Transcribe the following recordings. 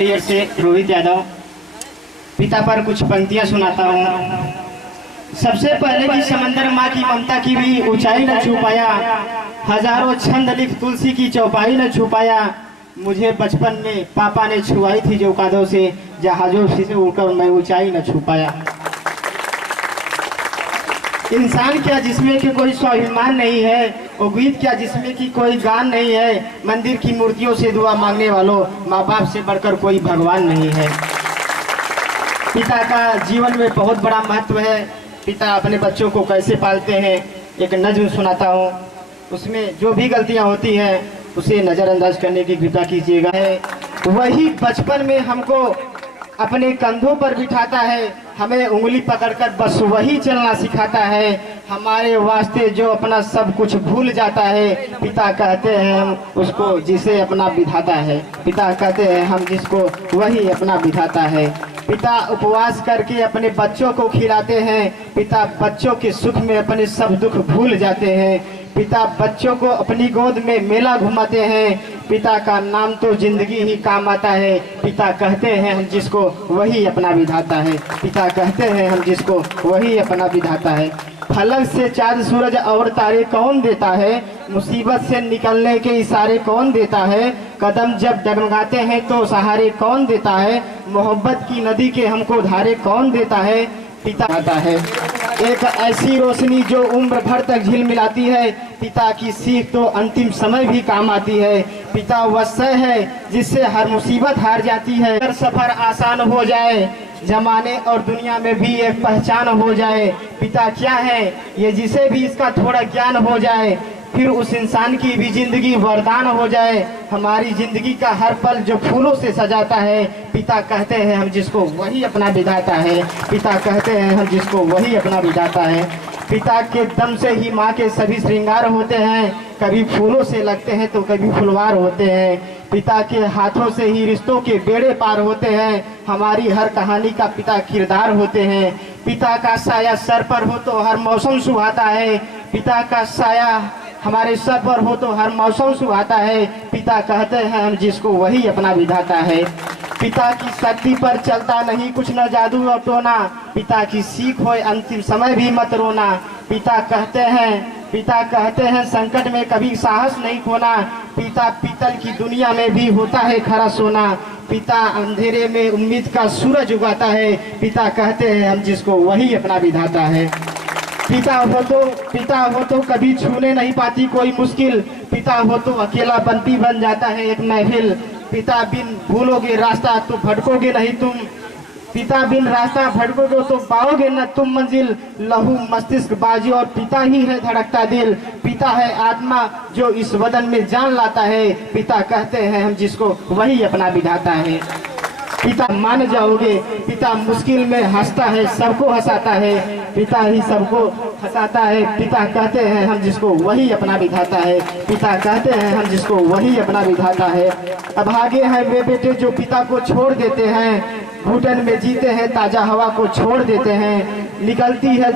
से रोहित यादव पिता पर कुछ पंक्तियां सुनाता हूँ। सबसे पहले की समंदर माँ की ममता की भी ऊंचाई न छू पाया, हजारों छंद लिख तुलसी की चौपाई न छू पाया। मुझे बचपन में पापा ने छुआई थी जो कादों से, जहाजों से उड़कर मैं ऊंचाई न छू पाया। इंसान क्या जिसमें कि कोई स्वाभिमान नहीं है, और गीत क्या जिसमें कि कोई गान नहीं है। मंदिर की मूर्तियों से दुआ मांगने वालों, माँ बाप से बढ़कर कोई भगवान नहीं है। पिता का जीवन में बहुत बड़ा महत्व है। पिता अपने बच्चों को कैसे पालते हैं, एक नज़्म सुनाता हूँ। उसमें जो भी गलतियाँ होती हैं उसे नज़रअंदाज करने की कृपा कीजिएगा। वही बचपन में हमको अपने कंधों पर बिठाता है, हमें उंगली पकड़कर बस वही चलना सिखाता है। हमारे वास्ते जो अपना सब कुछ भूल जाता है, पिता कहते हैं हम उसको जिसे अपना विधाता है। पिता कहते हैं हम जिसको वही अपना विधाता है। पिता उपवास करके अपने बच्चों को खिलाते हैं, पिता बच्चों के सुख में अपने सब दुख भूल जाते हैं। पिता बच्चों को अपनी गोद में मेला घुमाते हैं, पिता का नाम तो जिंदगी ही काम आता है। पिता कहते हैं हम जिसको वही अपना विधाता है। पिता कहते हैं हम जिसको वही अपना विधाता है। फलक से चाँद सूरज और तारे कौन देता है, मुसीबत से निकलने के इशारे कौन देता है। कदम जब डगमगाते हैं तो सहारे कौन देता है, मोहब्बत की नदी के हमको धारे कौन देता है। पिता आता है एक ऐसी रोशनी जो उम्र भर तक झिलमिलाती है। पिता की सीख तो अंतिम समय भी काम आती है। पिता वह सह है जिससे हर मुसीबत हार जाती है। अगर सफर आसान हो जाए, जमाने और दुनिया में भी एक पहचान हो जाए। पिता क्या है ये जिसे भी इसका थोड़ा ज्ञान हो जाए, फिर उस इंसान की भी जिंदगी वरदान हो जाए। हमारी जिंदगी का हर पल जो फूलों से सजाता है, पिता कहते हैं हम जिसको वही अपना विधाता है। पिता कहते हैं हम जिसको वही अपना विधाता है। पिता के दम से ही माँ के सभी श्रृंगार होते हैं, कभी फूलों से लगते हैं तो कभी फुलवार होते हैं। पिता के हाथों से ही रिश्तों के बेड़े पार होते हैं, हमारी हर कहानी का पिता किरदार होते हैं। पिता का साया सर पर हो तो हर मौसम सुहाता है, पिता का साया हमारे सर पर हो तो हर मौसम सुहाता है। पिता कहते हैं हम जिसको वही अपना विधाता है। पिता की शक्ति पर चलता नहीं कुछ न जादू और टोना, पिता की सीख हो अंतिम समय भी मत रोना। पिता कहते हैं संकट में कभी साहस नहीं खोना, पिता पीतल की दुनिया में भी होता है खरा सोना। पिता अंधेरे में उम्मीद का सूरज उगाता है, पिता कहते हैं हम जिसको वही अपना विधाता है। पिता हो तो कभी छूने नहीं पाती कोई मुश्किल, पिता हो तो अकेला बनती बन जाता है एक महफिल। पिता बिन भूलोगे रास्ता तो भटकोगे नहीं तुम, पिता बिन रास्ता भटकोगे तो पाओगे न तुम मंजिल। लहू मस्तिष्क बाजी और पिता ही है धड़कता दिल, पिता है आत्मा जो इस बदन में जान लाता है। पिता कहते हैं हम जिसको वही अपना विधाता है। पिता मान जाओगे, पिता मुश्किल में हंसता है सबको हंसाता है, पिता ही सबको हंसाता है। पिता कहते हैं हम जिसको वही अपना विधाता है। पिता कहते हैं हम जिसको वही अपना विधाता है। अभागे हैं वे बेटे जो पिता को छोड़ देते हैं, घुटन में जीते हैं ताजा हवा को छोड़ देते हैं। निकलती है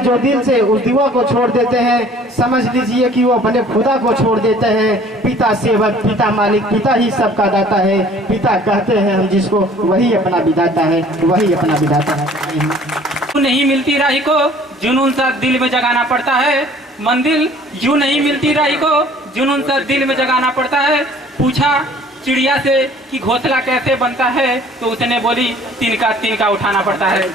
जो दिल से उस दीवा को छोड़ देते हैं, समझ लीजिए कि वो अपने खुदा को छोड़ देते हैं। पिता सेवक, पिता मालिक, पिता ही सबका दाता है। पिता कहते हैं हम जिसको वही अपना विधाता है, वही अपना विधाता है। नहीं मिलती राही को जुनून सा दिल में जगाना पड़ता है, मंजिल यूं नहीं मिलती राही को जुनून सा दिल में जगाना पड़ता है। पूछा चिड़िया से कि घोंसला कैसे बनता है, तो उसने बोली तिनका तिनका उठाना पड़ता है।